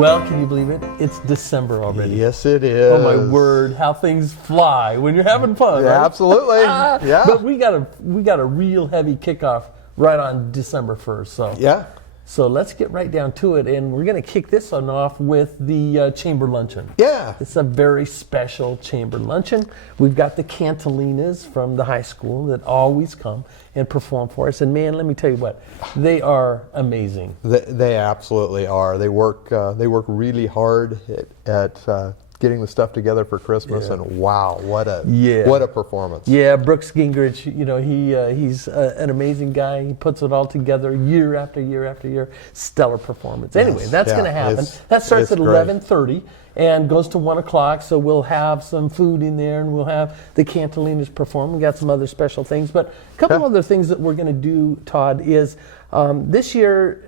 Well, can you believe it? It's December already. Yes, it is. Oh my word, how things fly when you're having fun. Yeah, right? absolutely. Yeah. But we got a real heavy kickoff right on December 1st. So Yeah. So let's get right down to it, and we're going to kick this one off with the chamber luncheon. Yeah. It's a very special chamber luncheon. We've got the Cantalinas from the high school that always come and perform for us. And man, let me tell you what, they are amazing. They absolutely are. They work really hard at getting the stuff together for Christmas, Yeah. and wow, what a performance. Yeah, Brooks Gingrich, he's an amazing guy. He puts it all together year after year after year. Stellar performance. Anyway, that's going to happen. That starts at 11:30 and goes to 1 o'clock. So we'll have some food in there, and we'll have the Cantalinas perform. We got some other special things, but a couple other things that we're going to do, Todd, is this year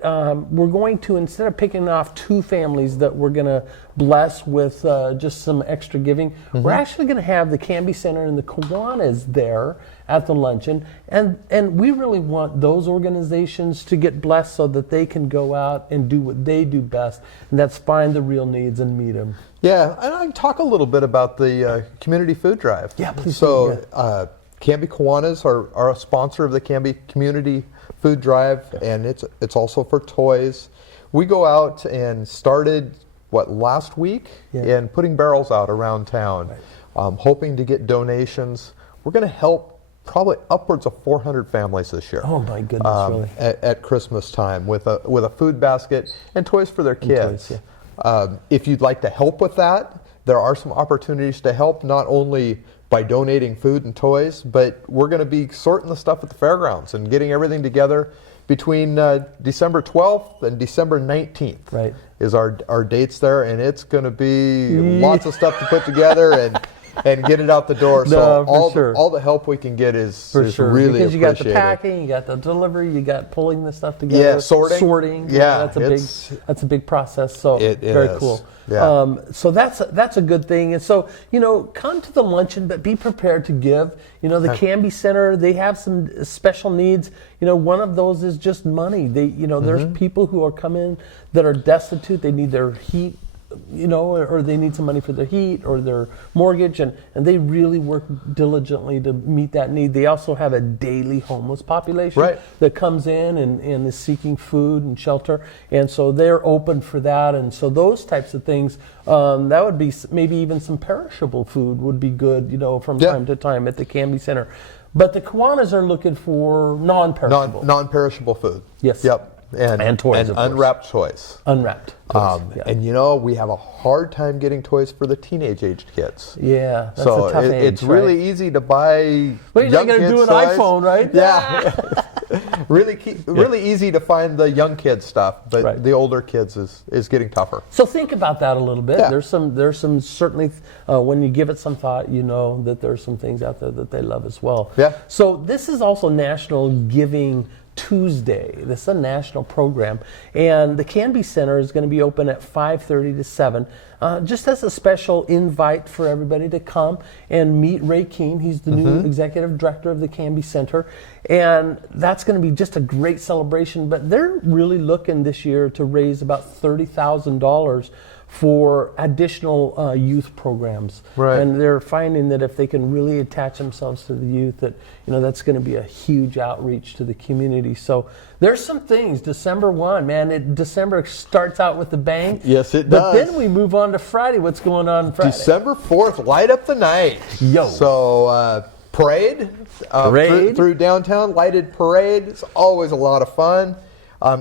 we're going to, instead of picking off two families that we're going to bless with just some extra giving, we're actually going to have the Canby Center and the Kiwanis there at the luncheon, and we really want those organizations to get blessed so that they can go out and do what they do best, and that's find the real needs and meet them. Yeah, and I can talk a little bit about the community food drive. Yeah, please. So Canby Kiwanis are a sponsor of the Canby Community Food Drive, and it's also for toys. We go out and started last week and putting barrels out around town, hoping to get donations. We're going to help probably upwards of 400 families this year. Oh my goodness, really? At Christmas time with a food basket and toys for their kids. Toys, if you'd like to help with that, there are some opportunities to help, not only by donating food and toys, but we're going to be sorting the stuff at the fairgrounds and getting everything together between December 12th and December 19th. Right. Is our dates there, and it's going to be lots of stuff to put together and get it out the door. So all the help we can get is really because you got the appreciated. packing, you got the delivery, you got pulling the stuff together. Yeah, sorting. Yeah, that's a big process. So it very is. cool. Yeah. So that's a good thing. And so come to the luncheon, but be prepared to give. The Canby Center, they have some special needs. One of those is just money. There's people who are coming that are destitute. They need their heat, or they need some money for their heat or their mortgage, and they really work diligently to meet that need. They also have a daily homeless population that comes in and is seeking food and shelter, and so they're open for that. And so those types of things, that would be maybe even some perishable food would be good, from time to time at the Canby Center. But the Kiwanis are looking for non-perishable. Non-perishable food. Yes. Yep. And toys, and unwrapped toys. Unwrapped toys. And we have a hard time getting toys for the teenage-aged kids. Yeah, that's so a tough age, it's really easy to buy. Well, you're not going to do an toys. iPhone, right? Yeah. really easy to find the young kids stuff, but the older kids is getting tougher. So think about that a little bit. Yeah. There's some certainly when you give it some thought, that there's some things out there that they love as well. Yeah. So this is also National Giving Tuesday. This is a national program, and the Canby Center is going to be open at 5:30 to 7, just as a special invite for everybody to come and meet Ray Keene. He's the new executive director of the Canby Center, and that's going to be just a great celebration. But they're really looking this year to raise about $30,000 for additional youth programs. Right. And they're finding that if they can really attach themselves to the youth, that that's going to be a huge outreach to the community. So there's some things. December 1, man, December starts out with a bang. Yes, it does. But then we move on to Friday. What's going on Friday? December 4th, light up the night. Yo. So parade. Through downtown, lighted parade. It's always a lot of fun.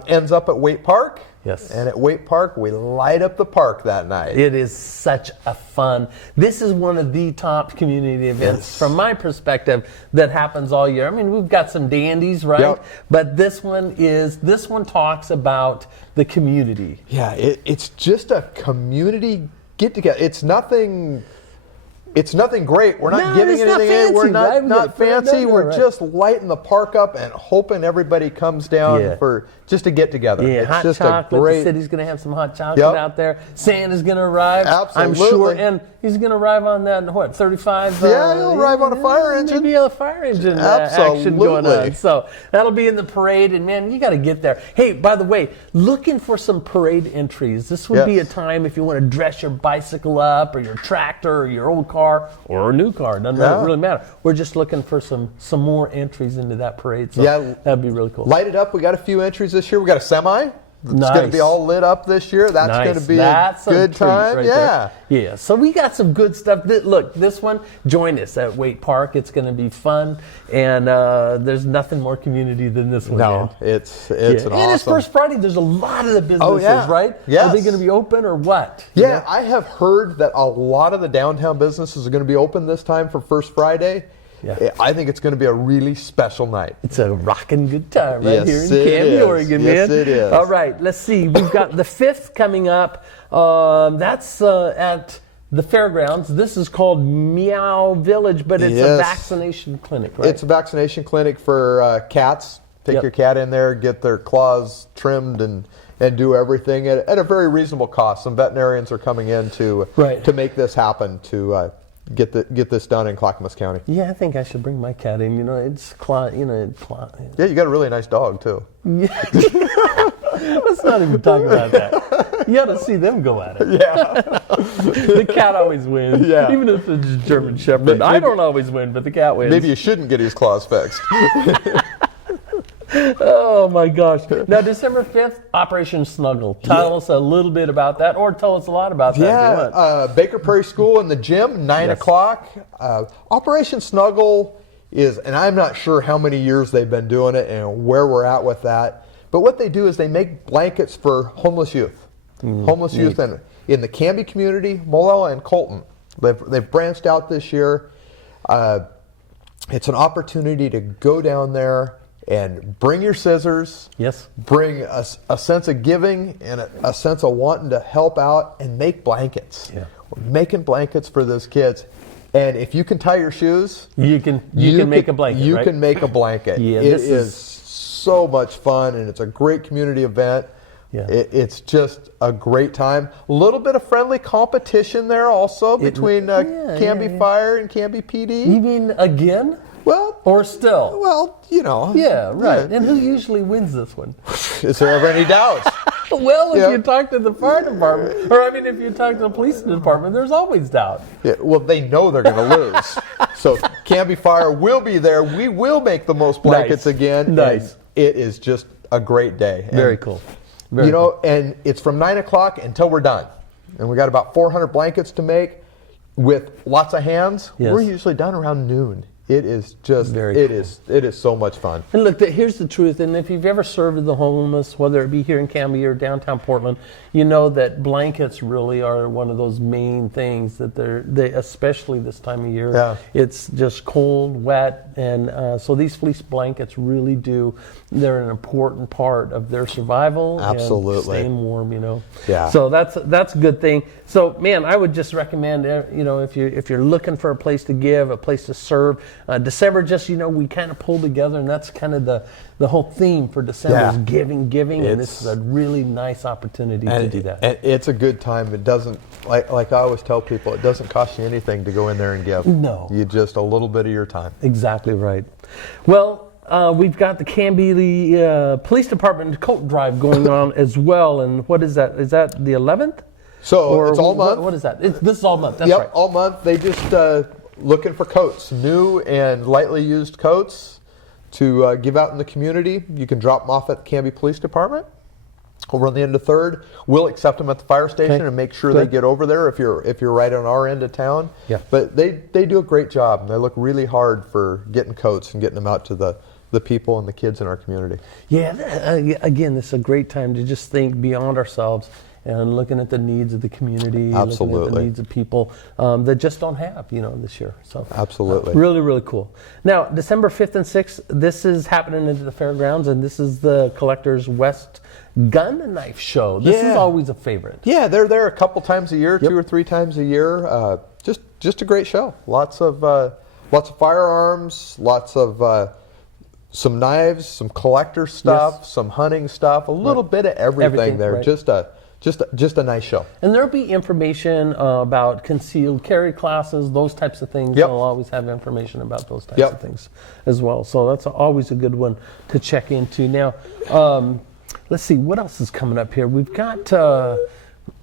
Ends up at Waite Park. Yes. And at Waite Park, we light up the park that night. It is such a fun. This is one of the top community events from my perspective that happens all year. I mean, we've got some dandies, right? Yep. But this one talks about the community. Yeah, it's just a community get together. It's nothing It's nothing great. We're not giving it's not anything. fancy, We're right? not fancy. We're right. just lighting the park up and hoping everybody comes down for just to get together. Yeah, it's hot just chocolate. a great. The city's going to have some hot chocolate out there. Santa's going to arrive. Absolutely. I'm sure. And he's going to arrive on that, 35? Yeah, he'll arrive on a fire engine. Maybe a fire engine action going on. So that'll be in the parade. And, man, you got to get there. Hey, by the way, looking for some parade entries. This would be a time if you want to dress your bicycle up or your tractor or your old car or a new car. Doesn't really matter. We're just looking for some more entries into that parade. So that'd be really cool. Light it up. We got a few entries this year. We got a semi. It's going to be all lit up this year. That's going to be a good time. Right there. So we got some good stuff. Look, this one, join us at Waite Park. It's going to be fun, and there's nothing more community than this one. No, it's an awesome. And it's First Friday. There's a lot of the businesses, right? Yes. Are they going to be open or what? Yeah, I have heard that a lot of the downtown businesses are going to be open this time for First Friday. Yeah. I think it's going to be a really special night. It's a rocking good time here in Canby, Oregon, man. Yes, it is. All right, let's see. We've got the 5th coming up. That's at the fairgrounds. This is called Meow Village, but it's a vaccination clinic, right? It's a vaccination clinic for cats. Take your cat in there, get their claws trimmed, and do everything at a very reasonable cost. Some veterinarians are coming in to make this happen, to get this done in Clackamas County. Yeah, I think I should bring my cat in. It's Yeah, you got a really nice dog too. Yeah. Let's not even talk about that. You got to see them go at it. Yeah. The cat always wins. Yeah. Even if it's a German Shepherd. I don't always win, but the cat wins. Maybe you shouldn't get his claws fixed. Oh my gosh. Now, December 5th, Operation Snuggle. Tell us a little bit about that, or tell us a lot about that. Yeah, Baker Prairie School in the gym, 9 o'clock. Operation Snuggle is, and I'm not sure how many years they've been doing it and where we're at with that, but what they do is they make blankets for homeless youth. Homeless youth in the Canby community, Molalla and Colton. They've branched out this year. It's an opportunity to go down there and bring your scissors, bring a sense of giving and a sense of wanting to help out and make blankets. We're making blankets for those kids. And if you can tie your shoes, you can make a blanket. You can make a blanket. It is so much fun, and it's a great community event. It's just a great time. A little bit of friendly competition there also between Canby Fire and Canby PD. You mean again? Well, or still? Well, Yeah, right. And who usually wins this one? Is there ever any doubt? Well, if you talk to the fire department, or if you talk to the police department, there's always doubt. Yeah, well, they know they're going to lose. So Canby Fire will be there. We will make the most blankets again. Nice. It is just a great day. Very cool. And it's from 9 o'clock until we're done. And we got about 400 blankets to make with lots of hands. We're usually done around noon. It is just it is so much fun. And look, here's the truth. And if you've ever served the homeless, whether it be here in Canby or downtown Portland, you know that blankets really are one of those main things that they especially this time of year. Yeah. It's just cold, wet, and so these fleece blankets really they're an important part of their survival. Absolutely. And staying warm, Yeah. So that's a good thing. So man, I would just recommend if you're looking for a place to give, a place to serve. December, just we kind of pull together, and that's kind of the whole theme for December is giving, and this is a really nice opportunity to do that. And it's a good time. It doesn't, like I always tell people, it doesn't cost you anything to go in there and give. No, you just a little bit of your time. Exactly right. Well. We've got the Canby Police Department coat drive going on as well, and what is that? Is that the 11th? So it's all month. What is that? This is all month. That's right. All month. They just looking for coats, new and lightly used coats to give out in the community. You can drop them off at the Canby Police Department over on the end of 3rd. We'll accept them at the fire station and make sure they get over there if you're right on our end of town. Yeah. But they do a great job, and they look really hard for getting coats and getting them out to the people and the kids in our community. Yeah, again, this is a great time to just think beyond ourselves and looking at the needs of the community, absolutely, looking at the needs of people that just don't have, this year. So absolutely, really, really cool. Now, December 5th and 6th, this is happening at the fairgrounds, and this is the Collectors West Gun and Knife Show. This is always a favorite. Yeah, they're there a couple times a year, 2 or 3 times a year. just a great show. Lots of firearms, lots of some knives, some collector stuff, some hunting stuff, a little bit of everything there. Right. Just a nice show. And there'll be information about concealed carry classes, those types of things. Yep. They'll always have information about those types of things as well. So that's always a good one to check into. Now, let's see, what else is coming up here? We've got,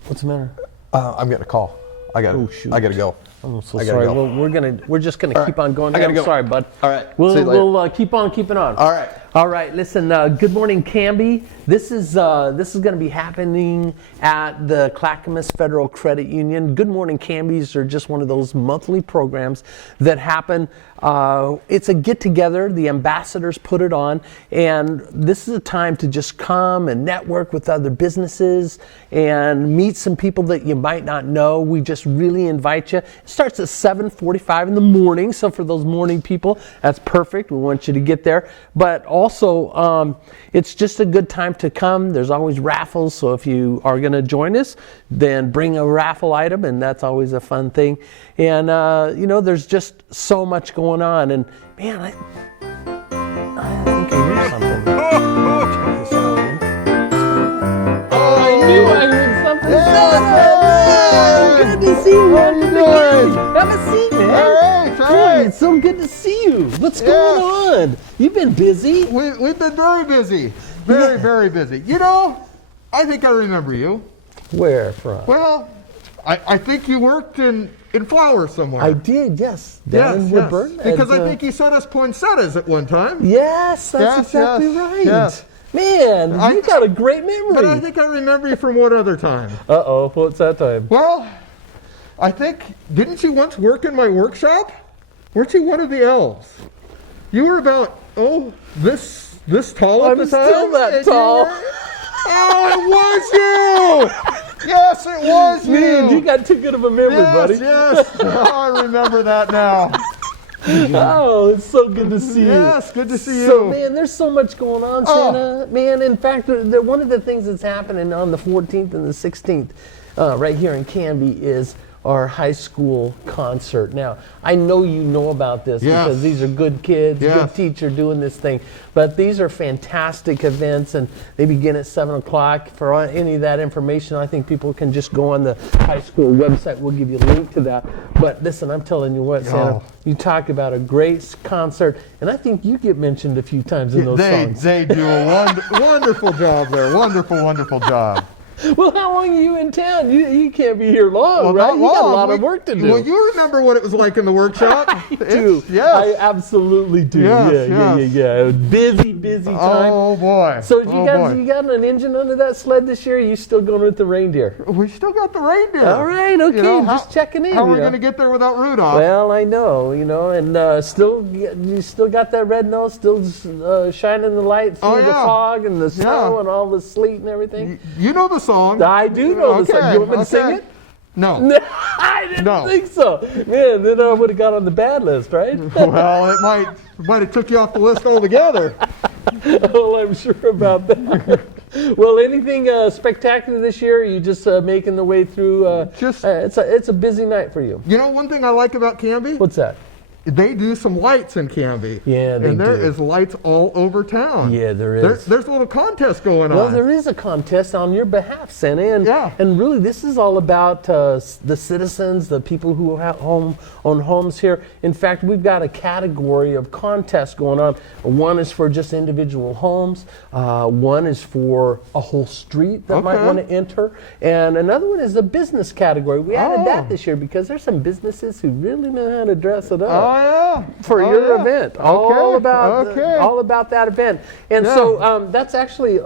what's the matter? I'm getting a call. I got to go. I'm so sorry. Go. Well, we're just gonna keep on going. I gotta I'm go. sorry, bud. All right. We'll keep on keeping on. All right. All right. Listen. Good morning, Canby. This is going to be happening at the Clackamas Federal Credit Union. Good Morning Canbys are just one of those monthly programs that happen. It's a get-together. The ambassadors put it on, and this is a time to just come and network with other businesses and meet some people that you might not know. We just really invite you. It starts at 7:45 in the morning, so for those morning people, that's perfect. We want you to get there. But also, it's just a good time to come. There's always raffles, so if you are going to join us, then bring a raffle item, and that's always a fun thing. And, there's just so much going on. And, man, I think I hear something. Check this out, man. Oh, I knew I heard something. Good to see you, man. How you doing? Have a seat, man. All right. Boy, it's so good to see you. What's going on? You've been busy. We've been very busy. Very busy. I think I remember you. Where from? Well, I think you worked in flowers somewhere. I did, yes. Down in Woodburn. Because I think you sent us poinsettias at one time. Yes, that's exactly right. Yes. Man, you got a great memory. But I think I remember you from one other time. Uh-oh, what's that time? Well, I think, didn't you once work in my workshop? Weren't you one of the elves? You were about, this tall at the time? I'm still that tall. Oh, it was you! Yes, it was you! Man, you got too good of a memory, buddy. Yes. Oh, I remember that now. Oh, it's so good to see you. Yes, good to see you. So, man, there's so much going on, Santa. Man, in fact, one of the things that's happening on the 14th and the 16th right here in Canby is our high school concert. Now, I know you know about this because these are good kids, good teacher doing this thing. But these are fantastic events, and they begin at 7 o'clock. For any of that information, I think people can just go on the high school website. We'll give you a link to that. But listen, I'm telling you what, Santa, you talk about a great concert, and I think you get mentioned a few times in those songs. They do a wonderful job there. Wonderful job. Well, how long are you in town? You can't be here long, right? You got a lot of work to do. Well, you remember what it was like in the workshop? I do. Yes. I absolutely do. Yeah. Busy time. Oh, boy. So you got an engine under that sled this year? Or you still going with the reindeer? We still got the reindeer. All right, okay. Just checking in. How are we going to get there without Rudolph? Well, I know, and you still got that red nose, still shining the light through the fog and the snow and all the sleet and everything. You know the song. I do know the song. You want me to sing it? No. I didn't think so. Man, then I would have got on the bad list, right? Well, it might have took you off the list altogether. Oh, I'm sure about that. Well, anything spectacular this year? Or are you just making the way through? It's a busy night for you. You know one thing I like about Canby? What's that? They do some lights in Canby. Yeah, they do. And there is lights all over town. Yeah, there is. There's a little contest going on. Well, there is a contest on your behalf, Santa. And really, this is all about the citizens, the people who own homes here. In fact, we've got a category of contests going on. One is for just individual homes. One is for a whole street that might want to enter. And another one is a business category. We added that this year because there's some businesses who really know how to dress it up. For your event. All about that event. And so that's actually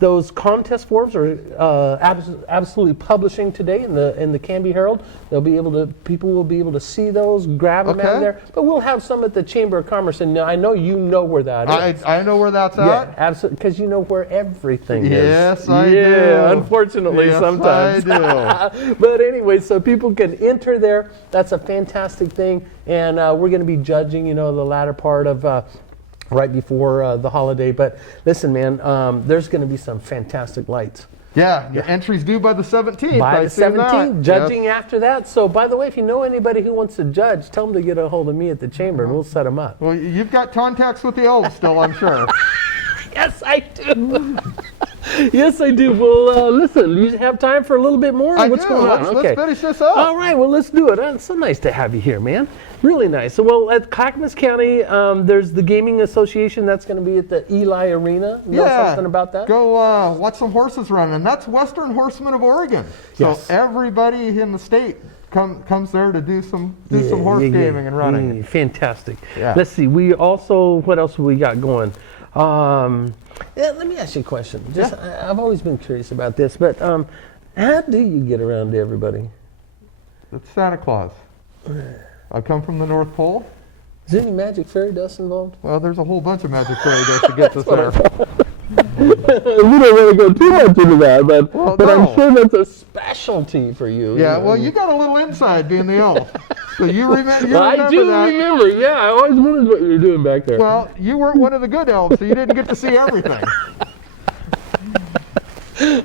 those contest forms are absolutely publishing today in the Canby Herald. People will be able to see those, grab them out of there. But we'll have some at the Chamber of Commerce, and I know you know where that is. I know where that's at. Yeah, absolutely, because you know where everything is. Yes, I do. Yeah, unfortunately, sometimes. I do. But anyway, so people can enter there. That's a fantastic thing, and we're going to be judging, the latter part of right before the holiday. But listen, man, there's going to be some fantastic lights Yeah, your entry's due by the 17th. By the 17th, judging after that. So, by the way, if you know anybody who wants to judge, tell them to get a hold of me at the chamber, and we'll set them up. Well, you've got contacts with the elves still, I'm sure. Yes, I do. Yes, I do. Well, listen, you have time for a little bit more? I What's do. going on? Let's finish this up. All right, well, let's do it. It's so nice to have you here, man. Really nice. So, well, at Clackamas County, there's the Gaming Association. That's going to be at the Eli Arena. You know something about that? Go watch some horses run. And that's Western Horsemen of Oregon. So everybody in the state comes there to do some horse gaming and running. Fantastic. Yeah. Let's see. We also, what else we got going? Let me ask you a question. I've always been curious about this, but how do you get around to everybody? It's Santa Claus. I come from the North Pole. Is there any magic fairy dust involved? Well, there's a whole bunch of magic fairy dust that gets us there. We don't want to go too much into that, but I'm sure that's a specialty for you. Yeah, well, you got a little inside being the elf. So you remember I do remember, yeah. I always wondered what you were doing back there. Well, you weren't one of the good elves, so you didn't get to see everything.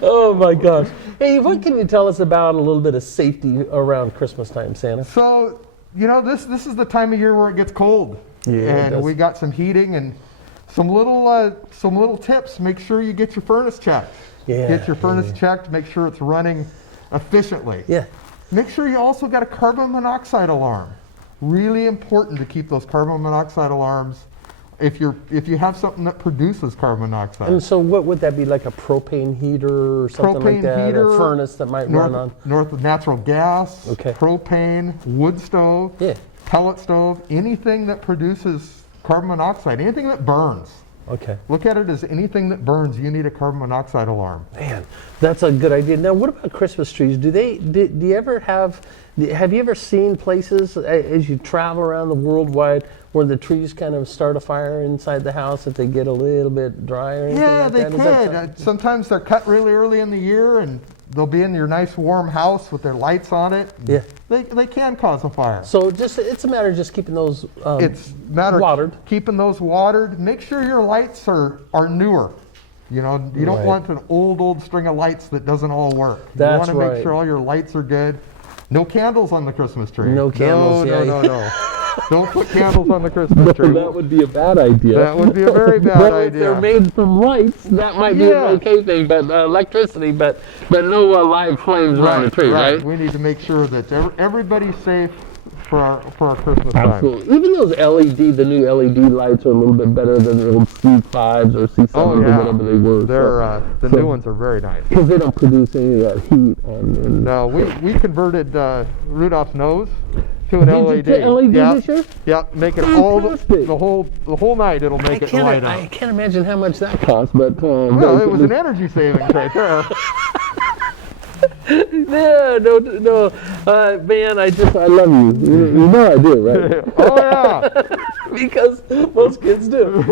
Oh, my gosh. Hey, what can you tell us about a little bit of safety around Christmas time, Santa? So, this is the time of year where it gets cold. Yeah, and we got some heating and some little tips. Make sure you get your furnace checked. Yeah, get your furnace checked. Make sure it's running efficiently. Yeah. Make sure you also got a carbon monoxide alarm. Really important to keep those carbon monoxide alarms if you have something that produces carbon monoxide. And so what would that be, like a propane heater or something like that? Heater, a furnace that might run on? Natural gas, Okay. propane, wood stove, pellet stove, anything that produces carbon monoxide, anything that burns. Okay. Look at it as anything that burns, you need a carbon monoxide alarm. Man, that's a good idea. Now, what about Christmas trees? Do you ever have you ever seen places as you travel around the worldwide where the trees kind of start a fire inside the house if they get a little bit dry or anything like that? Yeah, they could. Sometimes they're cut really early in the year and they'll be in your nice warm house with their lights on it. Yeah. They can cause a fire. So it's a matter of just keeping those watered. Keeping those watered. Make sure your lights are newer. You don't want an old string of lights that doesn't all work. That's you want to make sure all your lights are good. No candles on the Christmas tree. No candles. No. Don't put candles on the Christmas tree. That would be a bad idea. That would be a very bad idea. If they're made from lights, that might be an okay thing, but electricity, but no live flames around the tree, right? We need to make sure that everybody's safe for our Christmas time. Absolutely. Even those the new LED lights are a little bit better than the old C5s or C7s or whatever they were. The new ones are very nice. Because they don't produce any of that heat. No, we converted Rudolph's nose to an LED. Did you LED this year? Yeah, make it all the whole night. It'll make it light up. I can't imagine how much that costs, but well, it was an energy savings right there. No, man, I love you. You know I do, right? Oh yeah, because most kids do.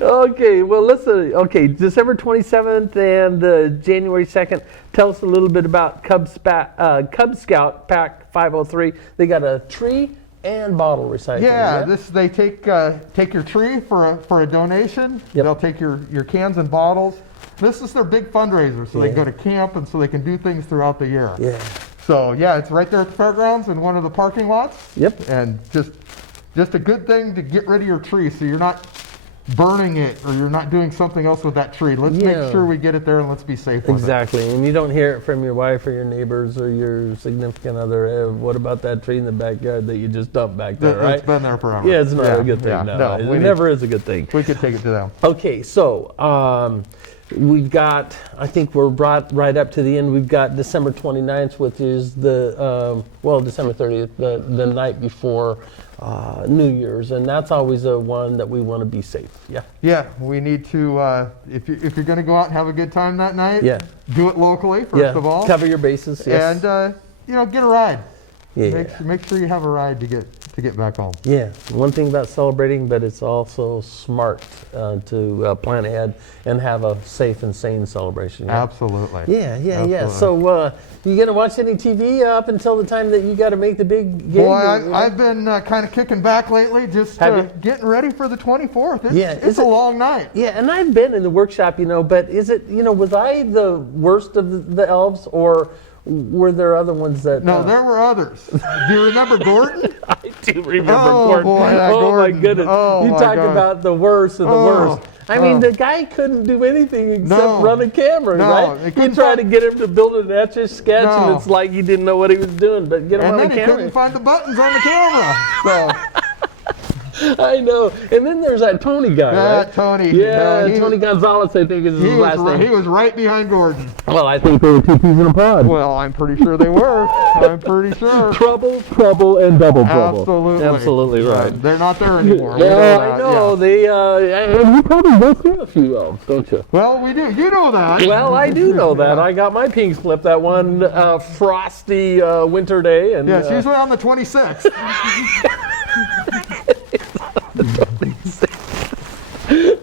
Okay, well, listen. Okay, December 27th and January 2nd. Tell us a little bit about Cub Scout Pack 503. They got a tree and bottle recycling. Yeah, they take your tree for a donation. Yep. They'll take your cans and bottles. This is their big fundraiser, so they go to camp and so they can do things throughout the year. Yeah. So it's right there at the fairgrounds in one of the parking lots. Yep. And just a good thing to get rid of your tree so you're not burning it or you're not doing something else with that tree. Let's make sure we get it there and let's be safe with it. Exactly. And you don't hear it from your wife or your neighbors or your significant other. What about that tree in the backyard that you just dumped back there, right? It's been there forever. Yeah, it's not a good thing. No, it never is a good thing. We could take it to them. Okay, so we've got, I think we're brought right up to the end. We've got December 29th, which is December 30th, the night before New Year's, and that's always a one that we want to be safe. Yeah. Yeah, we need to. If you're going to go out and have a good time that night, do it locally first of all. Cover your bases. Yes. And get a ride. Yeah. Make sure you have a ride to to get back home. Yeah, one thing about celebrating, but it's also smart to plan ahead and have a safe and sane celebration. Yeah? Absolutely. Yeah. So, you gonna watch any TV up until the time that you got to make the big game? Boy, I've been kind of kicking back lately, just getting ready for the 24th. It's a long night. Yeah, and I've been in the workshop, but is it, was I the worst of the elves, or were there other ones that... No, there were others. Do you remember Gordon? I do remember Gordon. Boy, Gordon. My goodness. You talk God. about the worst of the worst. I mean, the guy couldn't do anything except run a camera, right? You try to get him to build an Etch-a-Sketch, and it's like he didn't know what he was doing, but get him on the camera. And then he couldn't find the buttons on the camera. So... I know. And then there's that Tony guy, right? Tony. Yeah, Tony Gonzalez, I think is his last name. He was right behind Gordon. Well, I think they were two peas in a pod. Well, I'm pretty sure they were. I'm pretty sure. Trouble, and double trouble. Absolutely right. They're not there anymore. I know. Yeah. You probably go through a few elves, don't you? Well, we do. You know that. Well, I do know that. I got my pink slip that one frosty winter day. And it's usually on the 26th.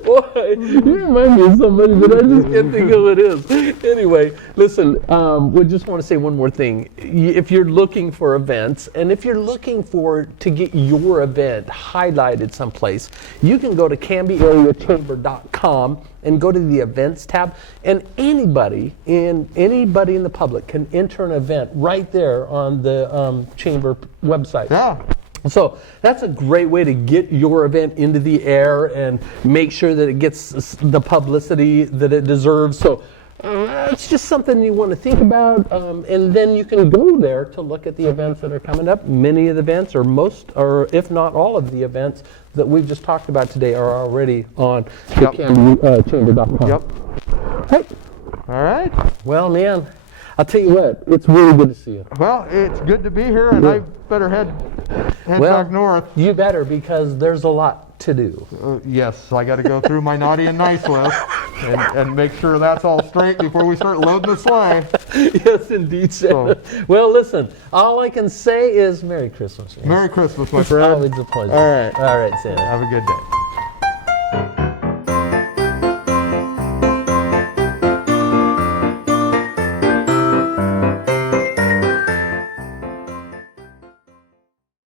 Boy, you remind me of somebody, but I just can't think who it is. Anyway, listen, we just want to say one more thing. If you're looking for events, and if you're looking to get your event highlighted someplace, you can go to CanbyAreaChamber.com and go to the events tab, and anybody in the public can enter an event right there on the chamber website. Yeah. So that's a great way to get your event into the air and make sure that it gets the publicity that it deserves. So it's just something you want to think about, and then you can go there to look at the events that are coming up. Many of the events, or most, or if not all of the events that we've just talked about today, are already on the CanbyChamber.com. Yep. Hey. All right. Well, man, I'll tell you what, it's really good to see you. Well, it's good to be here, and I better head back north. You better, because there's a lot to do. Yes, I got to go through my naughty and nice list and make sure that's all straight before we start loading the sleigh. Yes, indeed, Santa. Well, listen, all I can say is Merry Christmas. Merry Christmas, my friend. Always a pleasure. All right, Santa. Have a good day.